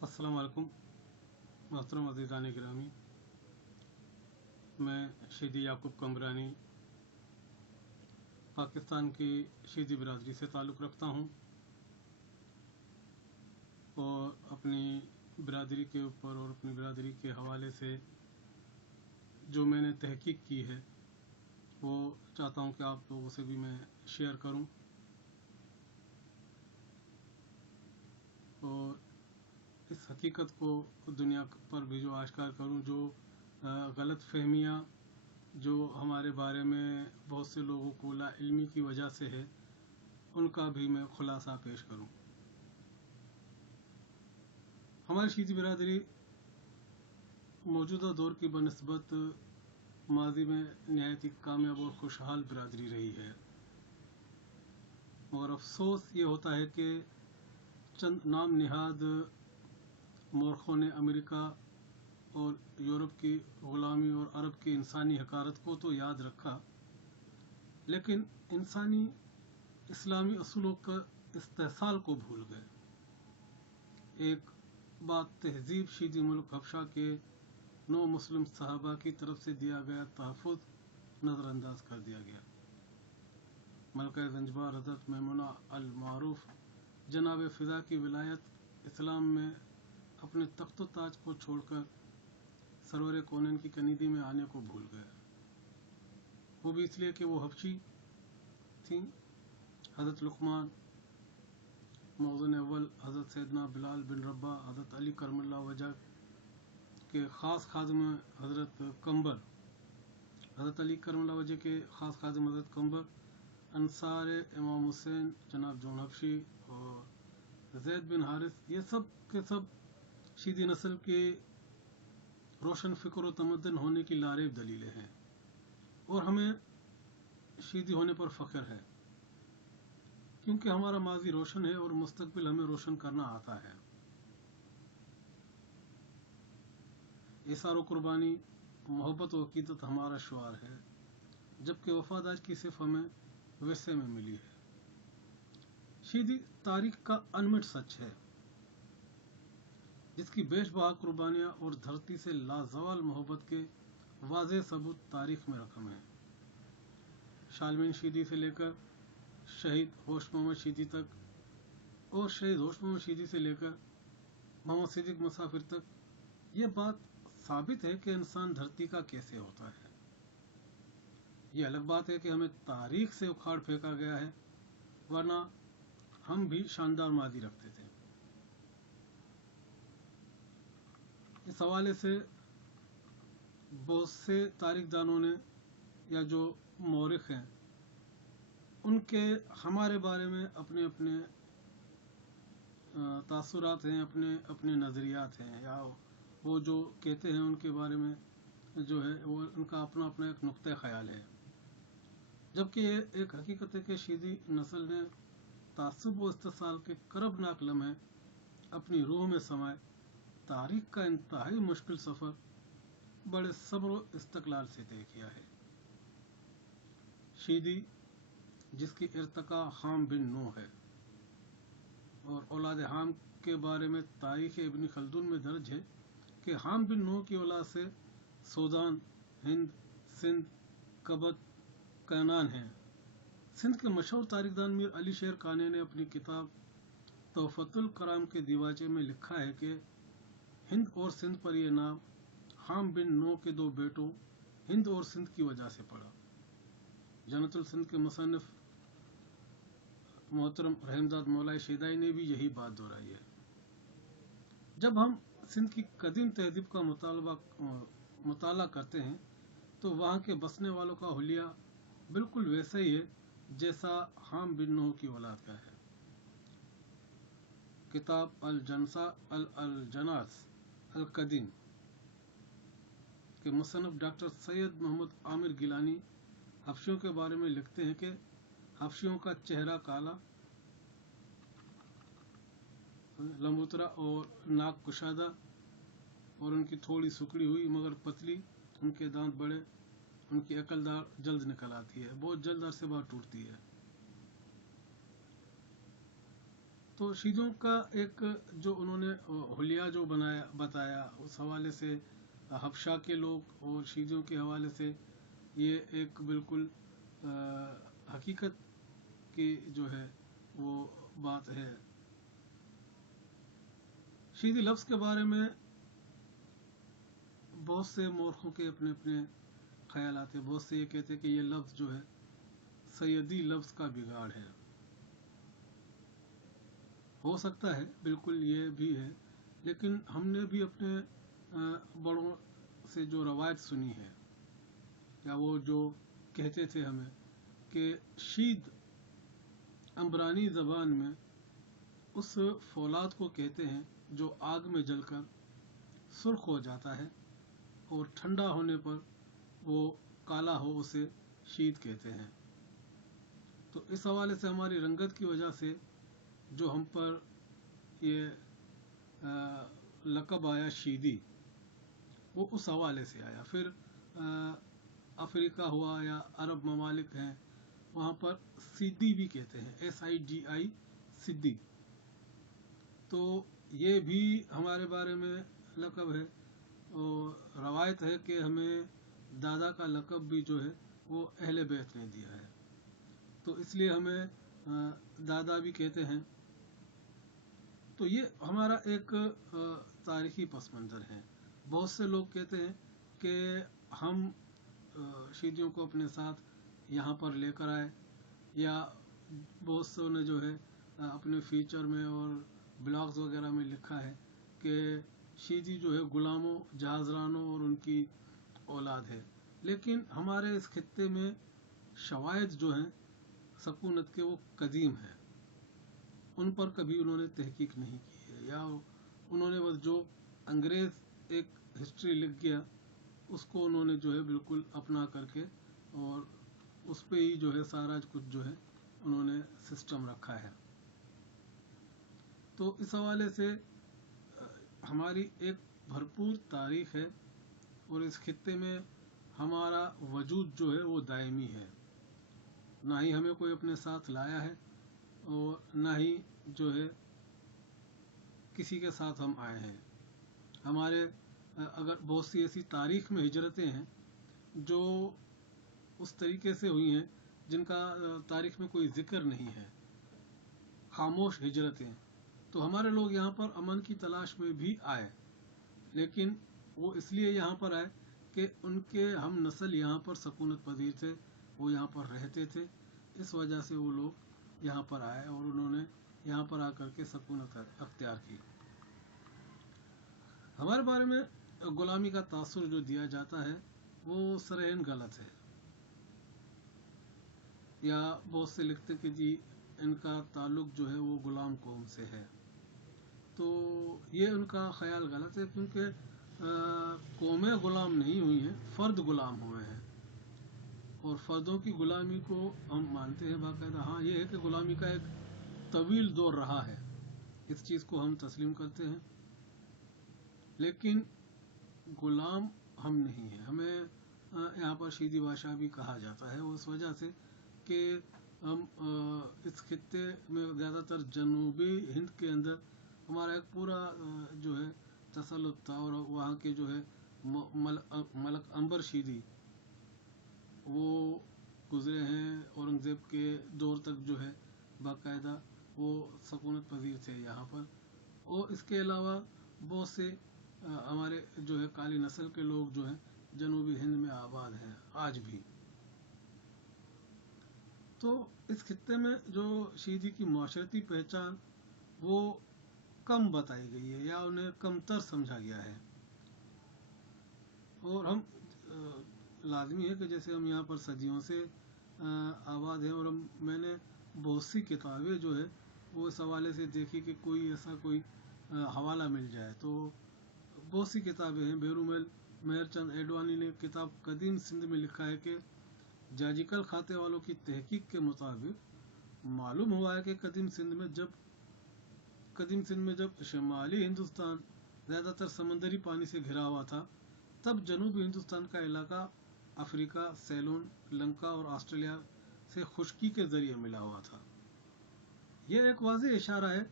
अस्सलाम वालेकुम मोहतरम अज़ीज़ान गिरामी। मैं शीदी याकूब कमरानी पाकिस्तान की शीदी बिरादरी से ताल्लुक़ रखता हूँ और अपनी बिरादरी के ऊपर और अपनी बिरादरी के हवाले से जो मैंने तहकीक की है वो चाहता हूँ कि आप लोगों से भी मैं शेयर करूँ और इस हकीकत को दुनिया पर भी जो आश्कार करूं, जो गलत फहमियाँ जो हमारे बारे में बहुत से लोगों को लाइल्मी की वजह से है, उनका भी मैं खुलासा पेश करूं। हमारी शीदी बिरादरी मौजूदा दौर की बनस्बत माजी में नहायत कामयाब और खुशहाल बिरादरी रही है, मगर अफसोस ये होता है कि चंद नाम निहाद मूर्खों ने अमेरिका और यूरोप की ग़ुलामी और अरब की इंसानी हकारत को तो याद रखा, लेकिन इंसानी इस्लामी असूलों का इस्तेहसाल को भूल गए। एक बात तहजीब शीदी मुल्क हबशा के 9 मुस्लिम सहाबा की तरफ से दिया गया तहफ़्फ़ुज़ नज़रअंदाज कर दिया गया। मलका ज़ंजबार हज़रत मैमुना अल मारूफ जनाब फ़िज़ा की विलायत इस्लाम में अपने तख्त ताज को छोड़कर सरवर कौनैन की कनीदी में आने को भूल गए, वो भी इसलिए कि वो हबशी थी। हज़रत लुक़मान मौज़ून अव्वल हज़रत सैयदना बिलाल बिन रब्बा हज़रत अली करमल्लाहु वजह के ख़ास खादिम हज़रत कंबर, हज़रत अली करमल्लाहु वजह के ख़ास खादिम हज़रत कंबर, अंसार इमाम हुसैन जनाब जौन हबशी और ज़ैद बिन हारिस, ये सब के सब शीदी नस्ल के रोशन फ़िक्र व तमद्दुन होने की लारेब दलीलें हैं और हमें शीदी होने पर फ़ख्र है, क्योंकि हमारा माजी रोशन है और मुस्तकबिल हमें रोशन करना आता है। इसार व कुर्बानी, मोहब्बत व अक़ीदत हमारा शुआर है, जबकि वफादारी की सिर्फ हमें विरसे में मिली है। शीदी तारीख का अनमिट सच है, जिसकी बेशबहा कुर्बानियाँ और धरती से लाजवाल मोहब्बत के वाज़ेह सबूत तारीख में रकम है। शालमीन शीदी से लेकर शहीद होश मोहम्मद शीदी तक और शहीद होश मोहम्मद शीदी से लेकर मोहम्मद सिद्दीक मुसाफिर तक, ये बात साबित है कि इंसान धरती का कैसे होता है। ये अलग बात है कि हमें तारीख से उखाड़ फेंका गया है, वरना हम भी शानदार माजी रखते थे। इस हवाले से बहुत से तारीखदानों ने या जो मौरिख हैं, उनके हमारे बारे में अपने अपने तासुरात हैं, अपने अपने नज़रियात हैं, या वो जो कहते हैं उनके बारे में जो है वो उनका अपना अपना एक नुक्ते ख़याल है। जबकि ये एक हकीकत है कि शीदी नस्ल ने तासुब व इस्तिसाल के करबनाक लम्हे अपनी रूह में समाए तारीख का इंतहाई मुश्किल सफ़र बड़े सब्र व इस्तक़लाल से तय किया है। शीदी जिसकी इर्तका हाम बिन नूह है और औलाद हाम के बारे में तारीख़ इब्न खल्दून में दर्ज है कि हाम बिन नूह की औलाद से सूदान, हिंद, सिंध, कबत, कैनान हैं। सिंध के मशहूर तारीखदान मीर अली शेर काने ने अपनी किताब तोहफ़तुल कराम के दीवाचे में लिखा है कि हिंद और सिंध पर यह नाम हाम बिन नूह के 2 बेटों हिंद और सिंध की वजह से पड़ा। जन्नतुल सिंध के मुसन्निफ मोहतरम रहमजाद मौलाए शेदाई ने भी यही बात दोहराई है। जब हम सिंध की कदीम तहजीब का मुताला करते हैं तो वहाँ के बसने वालों का हुलिया बिल्कुल वैसा ही है जैसा हाम बिन नूह की औलाद का है। किताब अल जनसा अल जनास अल कदीम के मुसन्निफ डॉक्टर सैयद मोहम्मद आमिर गिलानी हबशियों के बारे में लिखते हैं कि हबशियों का चेहरा काला, लंबूतरा और नाक कुशादा और उनकी थोड़ी सुकड़ी हुई मगर पतली, उनके दांत बड़े, उनकी अकलदार जल्द निकल आती है, बहुत जल्द अरसे बाद टूटती है। तो शीदियों का एक जो उन्होंने हुलिया जो बताया, उस हवाले से हबशा के लोग और शीदियों के हवाले से ये एक बिल्कुल हकीकत की जो है वो बात है। शीदी लफ्ज़ के बारे में बहुत से मौरखों के अपने अपने ख्यालात हैं। बहुत से ये कहते हैं कि ये लफ्ज़ जो है सैयदी लफ्ज़ का बिगाड़ है। हो सकता है, बिल्कुल ये भी है, लेकिन हमने भी अपने बड़ों से जो रवायत सुनी है, या वो जो कहते थे हमें कि शीद अम्बरानी ज़बान में उस फौलाद को कहते हैं जो आग में जलकर सुर्ख हो जाता है और ठंडा होने पर वो काला हो, उसे शीद कहते हैं। तो इस हवाले से हमारी रंगत की वजह से जो हम पर ये लक़ब आया शीदी, वो उस हवाले से आया। फिर अफ्रीका हुआ या अरब ममालिक हैं, वहाँ पर सिद्दी भी कहते हैं, SIDI, सिद्दी। तो ये भी हमारे बारे में लक़ब है, और रवायत है कि हमें दादा का लक़ब भी जो है वो अहले बैत ने दिया है, तो इसलिए हमें दादा भी कहते हैं। तो ये हमारा एक तारीख़ी पस मंज़र है। बहुत से लोग कहते हैं कि हम शीदियों को अपने साथ यहाँ पर लेकर आए, या बहुत से ने जो है अपने फीचर में और ब्लॉग्स वगैरह में लिखा है कि शीदी जो है ग़ुलामों, जहाज़रानों और उनकी औलाद है। लेकिन हमारे इस खित्ते में शवायद जो हैं सकूनत के वो कदीम हैं, उन पर कभी उन्होंने तहकीक नहीं की है, या उन्होंने बस जो अंग्रेज़ एक हिस्ट्री लिख गया उसको उन्होंने जो है बिल्कुल अपना करके और उस पे ही जो है सारा कुछ जो है उन्होंने सिस्टम रखा है। तो इस हवाले से हमारी एक भरपूर तारीख़ है, और इस खित्ते में हमारा वजूद जो है वो दायमी है। ना ही हमें कोई अपने साथ लाया है, और ना ही जो है किसी के साथ हम आए हैं। हमारे अगर बहुत सी ऐसी तारीख़ में हिजरतें हैं जो उस तरीके से हुई हैं जिनका तारीख़ में कोई ज़िक्र नहीं है, खामोश हिजरतें, तो हमारे लोग यहाँ पर अमन की तलाश में भी आए, लेकिन वो इसलिए यहाँ पर आए कि उनके हम नस्ल यहाँ पर सकूनत पजीर थे, वो यहाँ पर रहते थे, इस वजह से वो लोग यहाँ पर आए और उन्होंने यहाँ पर आकर के सकूनत अख्तियार की। हमारे बारे में ग़ुलामी का तासुर जो दिया जाता है वो सरहन गलत है, या बहुत से लिखते कि जी इनका ताल्लुक़ जो है वो ग़ुलाम कौम से है। तो ये उनका ख़याल गलत है, क्योंकि कौमें ग़ुलाम नहीं हुई हैं, फ़र्द ग़ुलाम हुए हैं, और फ़र्दों की ग़ुलामी को हम मानते हैं बाकायदा। हाँ, ये है कि ग़ुलामी का एक तवील दौर रहा है, इस चीज़ को हम तस्लीम करते हैं, लेकिन ग़ुलाम हम नहीं हैं। हमें यहाँ पर शीदी बादशाह भी कहा जाता है, उस वजह से कि हम इस खित्ते में ज़्यादातर जनूबी हिंद के अंदर हमारा एक पूरा जो है तसल्लुत था, और वहाँ के जो है मलक अंबर शीदी वो गुज़रे हैं, औरंगज़ेब के दौर तक जो है बाकायदा वो सकूनत पजीर थे यहाँ पर। और इसके अलावा बहुत से हमारे जो है काली नस्ल के लोग जो हैं जनूबी हिंद में आबाद हैं आज भी। तो इस खित्ते में जो शीदी की माशरती पहचान वो कम बताई गई है, या उन्हें कमतर समझा गया है, और हम लाजमी है कि जैसे हम यहाँ पर सदियों से आबाद हैं, और मैंने बहुत सी किताबें जो है वो इस हवाले से देखी कि कोई ऐसा कोई हवाला मिल जाए। तो बहुत सी किताबें हैं। बेरूमल मेहरचंद एडवानी ने किताब कदीम सिंध में लिखा है कि जाजिकल खाते वालों की तहकीक के मुताबिक मालूम हुआ है कि कदीम सिंध में जब शुमाली हिंदुस्तान ज़्यादातर समंदरी पानी से घिरा हुआ था, तब जनूबी हिंदुस्तान का इलाका अफ्रीका, सेलोन, लंका और ऑस्ट्रेलिया से खुश्की के ज़रिए मिला हुआ था। यह एक वाज़ेह इशारा है